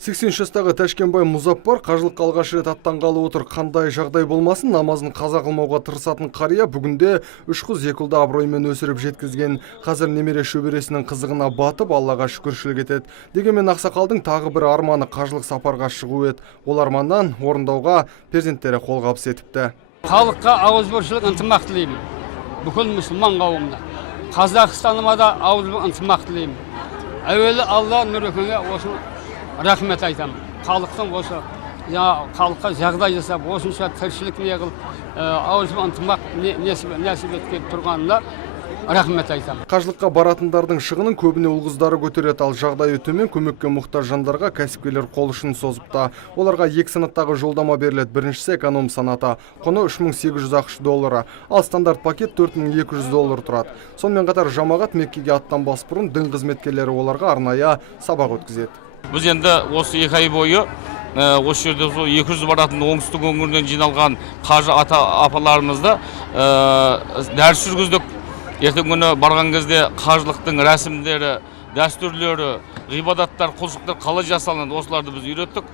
80 жастағы Ташкенбай Музаппар қажылыққа алғаш рет аттанғалы отыр. Қандай жағдай болмасын, намазын қаза қылмауға тырысатын қария бүгінде 3 қыз 2 ұлды абыроймен өсіріп жеткізген. Қазір немере шөбересінің қызығына батып, Аллаға шүкіршілік етеді. Дегенмен ақсақалдың тағы бір арманы қажылық сапарға шығу еді. Ол арманнан орындауға перзенттері қолғабыс етіпті. Халыққа ауызбіршілік ынтымақ тілеймін. Бүкіл мұсылман қауымына. Қазақстаныма да ауызбіршілік ынтымақ тілеймін. Әуелі Алла Нұрекеңе осы рахмет айтамын. Халықтың осы халыққа жағдай жасап, осынша тіршілік неғыл, ауызбіршілік ынтымақ нәсіп еткен тұрғанына рахмет айтамын. Қажылыққа баратындардың шығынын көбіне ұл қыздары көтереді, ал жағдайы төмен көмекке мұқтаж жандарға кәсіпкерлер қол ұшын созыпты. Оларға 2 санаттағы жолдама беріледі. Біріншісі эконом санаты, құны $3,800 ақш, ал стандарт пакет $4,200 тұрады. Сонымен қатар жамағат Меккеге аттанбас бұрын дін қызметкерлері оларға арнайы сабақ өткізеді. Біз енді осы 2 ай бойы осы жерде 200 баратын оңтүстік өңірінен жиналған қажы апаларымызды дәріс жүргіздік. Ертең күні барған кезде қажылықтың рәсімдері, дәстүрлері, ғибадаттар, құлшылықтар қалай жасалынады, осыларды біз үйреттік.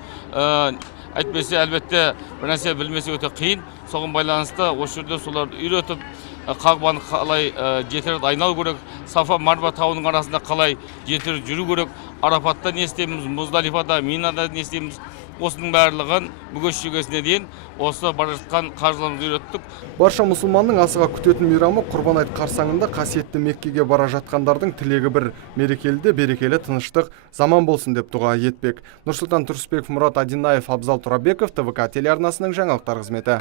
Әйтпесе әлбетте бір нәрсе білмесе өте қиын. Соған байланысты осы жерде соларды үйретіп, Қағбаны қалай жетеріп айналу керек, Сафа Марва тауының арасында қалай жетеріп жүру керек, Арапатта не істейміз, Мұздалифада, Минада не істейміз. Осының барлығын бүгін шегесіне дейін осы бара жатқан қажыларымызды үйреттік. Барша мұсылманның асыға күтетін мейрамы Құрбан айт қарсаңында қасиетті Меккеге бара жатқандардың тілегі бір: мерекелі, берекелі, тыныштық заман болсын деп дұға етпек. Нұрсұлтан Тұрысбеков, Мұрат Адинаев, Абзал Тұрабеков, ТВК телеарнасының жаңалықтар қызметі.